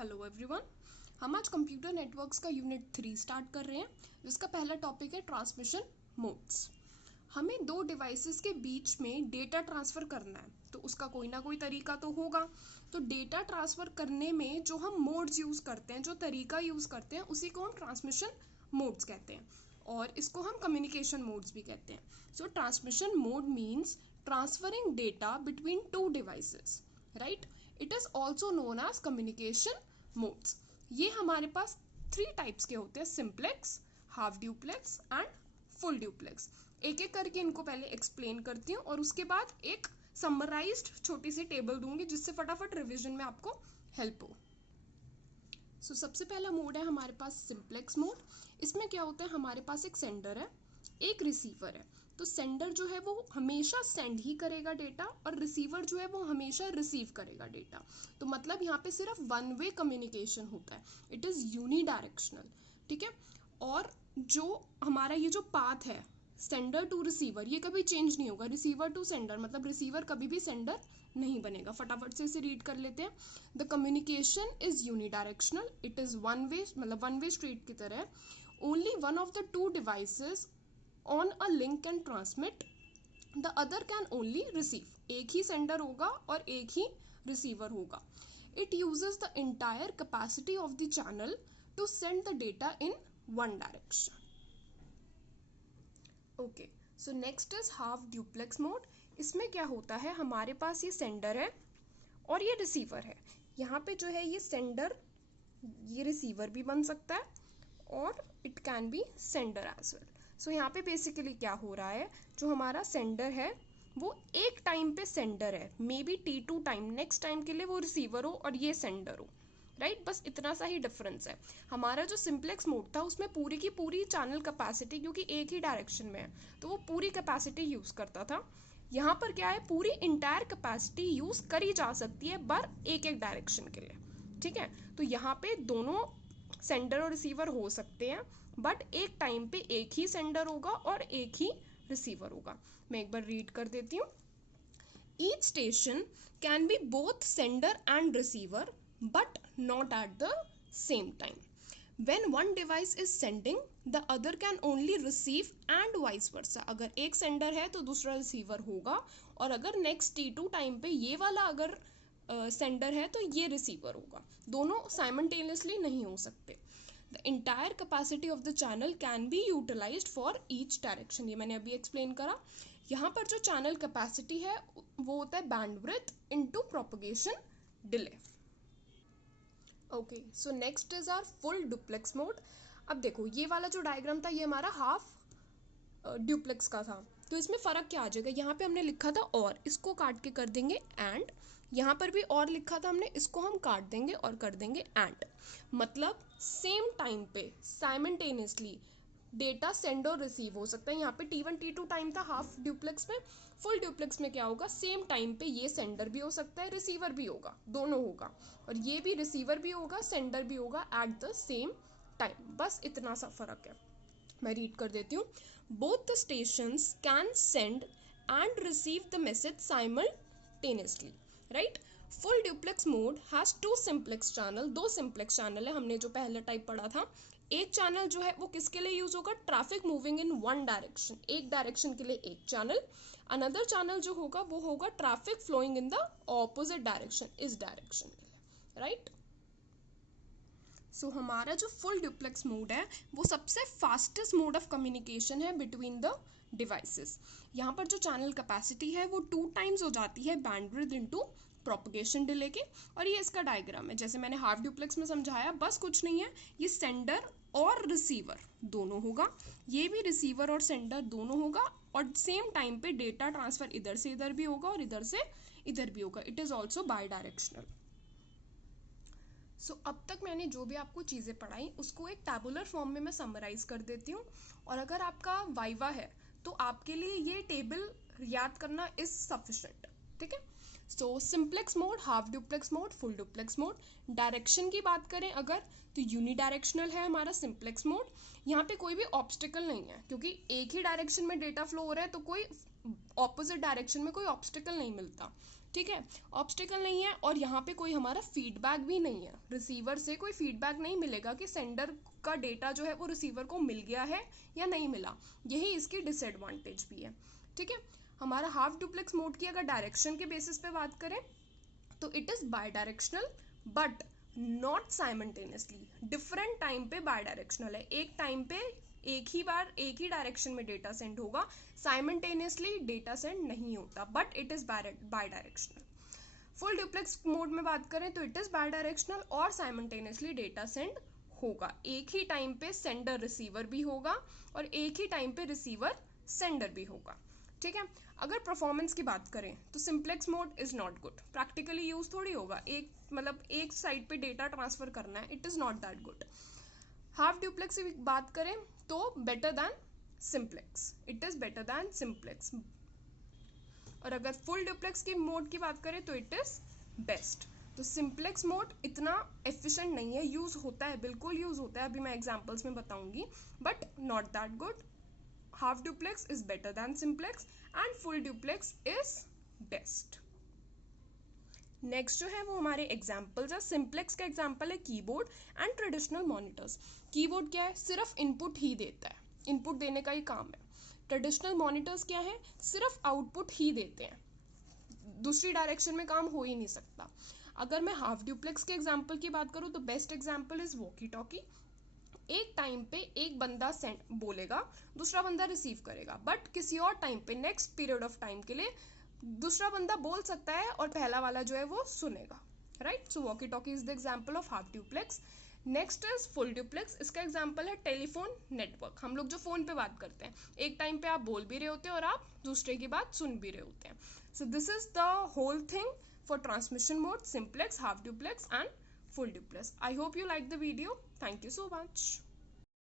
Hello everyone. हम आज computer networks का यूनिट 3 स्टार्ट कर रहे हैं, जिसका पहला टॉपिक है ट्रांसमिशन मोड्स। हमें दो डिवाइसेस के बीच में डेटा ट्रांसफ़र करना है, तो उसका कोई ना कोई तरीका तो होगा। तो डेटा ट्रांसफ़र करने में जो हम मोड्स यूज़ करते हैं, जो तरीका यूज़ करते हैं, उसी को हम ट्रांसमिशन मोड्स कहते हैं और इसको हम कम्युनिकेशन मोड्स भी कहते हैं। So transmission mode means transferring data between two devices, right. It is also known as communication modes. ये हमारे पास 3 टाइप्स के होते हैं, simplex, half duplex and full duplex. एक एक करके इनको पहले एक्सप्लेन करती हूँ और उसके बाद एक समराइज्ड छोटी सी टेबल दूंगी जिससे फटाफट रिवीजन में आपको हेल्प हो। सो सबसे पहला मोड है हमारे पास सिंप्लेक्स मोड। इसमें क्या होता है, हमारे पास एक सेंडर है, एक रिसीवर है। तो सेंडर जो है वो हमेशा सेंड ही करेगा डेटा और रिसीवर जो है वो हमेशा रिसीव करेगा डेटा। तो मतलब यहाँ पे सिर्फ वन वे कम्युनिकेशन होता है, इट इज़ यूनिडायरेक्शनल, ठीक है। और जो हमारा ये जो पाथ है सेंडर टू रिसीवर, ये कभी चेंज नहीं होगा। रिसीवर टू सेंडर मतलब रिसीवर कभी भी सेंडर नहीं बनेगा। फटाफट से इसे रीड कर लेते हैं। The communication is unidirectional, it is one way, मतलब वन वे स्ट्रीट की तरह। Only one of the two devices on a link can transmit, the other can only receive. एक ही सेंडर होगा और एक ही रिसीवर होगा। It uses the entire capacity of the channel to send the data in one direction. Okay, so next is half duplex mode. इसमें क्या होता है, हमारे पास ये सेंडर है और ये रिसीवर है। यहाँ पे जो है ये सेंडर, ये रिसीवर भी बन सकता है और it can be sender as well. So यहाँ पे बेसिकली क्या हो रहा है, जो हमारा सेंडर है वो एक टाइम पे सेंडर है, may be T2 time, next time के लिए वो रिसीवर हो और ये सेंडर हो, राइट। बस इतना सा ही डिफरेंस है। हमारा जो सिंप्लेक्स मोड था उसमें पूरी की पूरी चैनल कैपेसिटी, क्योंकि एक ही डायरेक्शन में है तो वो पूरी कैपेसिटी यूज़ करता था। यहाँ पर क्या है, पूरी इंटायर कैपेसिटी यूज़ करी जा सकती है पर एक एक डायरेक्शन के लिए, ठीक है। तो यहाँ पे दोनों सेंडर और रिसीवर हो सकते हैं, बट एक टाइम पे एक ही सेंडर होगा और एक ही रिसीवर होगा। मैं एक बार रीड कर देती हूँ। Each station can be both sender and receiver but not at the same time. When one device is sending, the other can only receive and vice versa. अगर एक सेंडर है तो दूसरा रिसीवर होगा, और अगर नेक्स्ट T2 टाइम पे ये वाला अगर सेंडर है तो ये रिसीवर होगा। दोनों साइमल्टेनियसली नहीं हो सकते। The entire capacity of the channel can be utilised for each direction. ये मैंने अभी एक्सप्लेन करा। यहाँ पर जो चैनल कैपेसिटी है वो होता है bandwidth into propagation delay. Okay, so next is our full duplex mode. अब देखो ये वाला जो डायग्राम था ये हमारा हाफ ड्यूप्लेक्स का था, तो इसमें फ़र्क क्या आ जाएगा। यहाँ पे हमने लिखा था और, इसको काट के कर देंगे एंड। यहाँ पर भी और लिखा था हमने, इसको हम काट देंगे और कर देंगे एंड। मतलब सेम टाइम पे साइमल्टेनियसली डेटा सेंड और रिसीव हो सकता है। यहाँ पे T1 T2 टाइम था हाफ ड्यूप्लेक्स में। फुल ड्यूप्लेक्स में क्या होगा, सेम टाइम पे ये सेंडर भी हो सकता है, रिसीवर भी होगा, दोनों होगा, और ये भी रिसीवर भी होगा, सेंडर भी होगा एट द सेम टाइम। बस इतना सा फर्क है। मैं रीड कर देती हूँ। Both the stations can send and receive the message simultaneously, right. Full duplex mode has two simplex channel. दो सिंप्लेक्स चैनल है, हमने जो पहला टाइप पढ़ा था। एक चैनल जो है वो किसके लिए यूज होगा, traffic moving in one direction, एक डायरेक्शन के लिए एक चैनल। अनदर चैनल जो होगा वो होगा traffic flowing in the opposite direction, इस डायरेक्शन के लिए, राइट। सो हमारा जो फुल ड्यूप्लेक्स मोड है वो सबसे फास्टेस्ट मोड ऑफ कम्युनिकेशन है बिटवीन द डिवाइसेस। यहाँ पर जो चैनल कैपेसिटी है वो 2 टाइम्स हो जाती है बैंडविड्थ इनटू प्रोपगेशन डिले के। और ये इसका डायग्राम है, जैसे मैंने हाफ ड्यूप्लेक्स में समझाया, बस कुछ नहीं है, ये सेंडर और रिसीवर दोनों होगा, ये भी रिसीवर और सेंडर दोनों होगा, और सेम टाइम पे डेटा ट्रांसफर इधर से इधर भी होगा और इधर से इधर भी होगा। It is also bidirectional. So अब तक मैंने जो भी आपको चीज़ें पढ़ाई उसको एक टैबुलर फॉर्म में मैं समराइज़ कर देती हूँ, और अगर आपका वाइवा है तो आपके लिए ये टेबल याद करना इज सफिशेंट, ठीक है। So simplex mode, half duplex mode, full duplex mode. Direction की बात करें अगर, तो यूनिडायरेक्शनल है हमारा सिंप्लेक्स मोड। यहाँ पे कोई भी ऑब्स्टिकल नहीं है, क्योंकि एक ही डायरेक्शन में डेटा फ्लो हो रहा है तो कोई ऑपोजिट डायरेक्शन में कोई ऑब्स्टिकल नहीं मिलता। ठीक है, ऑब्स्टिकल नहीं है, और यहाँ पे कोई हमारा फीडबैक भी नहीं है, रिसीवर से कोई फीडबैक नहीं मिलेगा कि सेंडर का डेटा जो है वो रिसीवर को मिल गया है या नहीं मिला, यही इसकी डिसएडवांटेज भी है। ठीक है, हमारा हाफ डुप्लेक्स मोड की अगर डायरेक्शन के बेसिस पे बात करें तो it is by directional but not simultaneously, different time पे बाय डायरेक्शनल है, एक टाइम पे एक ही बार एक ही डायरेक्शन में डेटा सेंड होगा, साइमल्टेनियसली डेटा सेंड नहीं होता, but it is by directional. Full duplex mode में बात करें तो इट इज बाय डायरेक्शनल और साइमल्टेनियसली डेटा सेंड होगा, एक ही टाइम पे सेंडर रिसीवर भी होगा और एक ही टाइम पे रिसीवर सेंडर भी होगा। ठीक है, अगर परफॉर्मेंस की बात करें तो simplex mode is not good, practically use थोड़ी होगा, एक साइड पे डेटा ट्रांसफर करना है, it is not that good. Half duplex की बात करें तो better than simplex, it is better than simplex. और अगर फुल डुप्लेक्स की मोड की बात करें तो इट इज बेस्ट। तो सिंप्लेक्स मोड इतना एफिशिएंट नहीं है, यूज होता है, बिल्कुल यूज होता है, अभी मैं एग्जांपल्स में बताऊंगी, but not that good. Half duplex is better than simplex and full duplex is best. Next जो है वो हमारे एग्जाम्पल्स है। सिंप्लेक्स का एग्जाम्पल है keyboard and traditional monitors. Keyboard क्या है, सिर्फ इनपुट ही देता है, इनपुट देने का ही काम है। ट्रेडिशनल मॉनिटर्स क्या है, सिर्फ आउटपुट ही देते हैं, दूसरी डायरेक्शन में काम हो ही नहीं सकता। अगर मैं हाफ डुप्लेक्स के एग्जाम्पल की बात करूँ तो best example is walkie talkie. एक टाइम पे एक बंदा सेंड बोलेगा, दूसरा बंदा रिसीव करेगा, बट किसी और टाइम पे नेक्स्ट पीरियड ऑफ टाइम के लिए दूसरा बंदा बोल सकता है और पहला वाला जो है वो सुनेगा, right. So walkie talkie is the example of half duplex. Next is full duplex, इसका एग्जाम्पल है टेलीफोन नेटवर्क। हम लोग जो फोन पे बात करते हैं, एक टाइम पे आप बोल भी रहे होते हैं और आप दूसरे की बात सुन भी रहे होते हैं। So this is the whole thing for transmission mode, simplex, half duplex and full duplex. I hope you like the video. Thank you so much.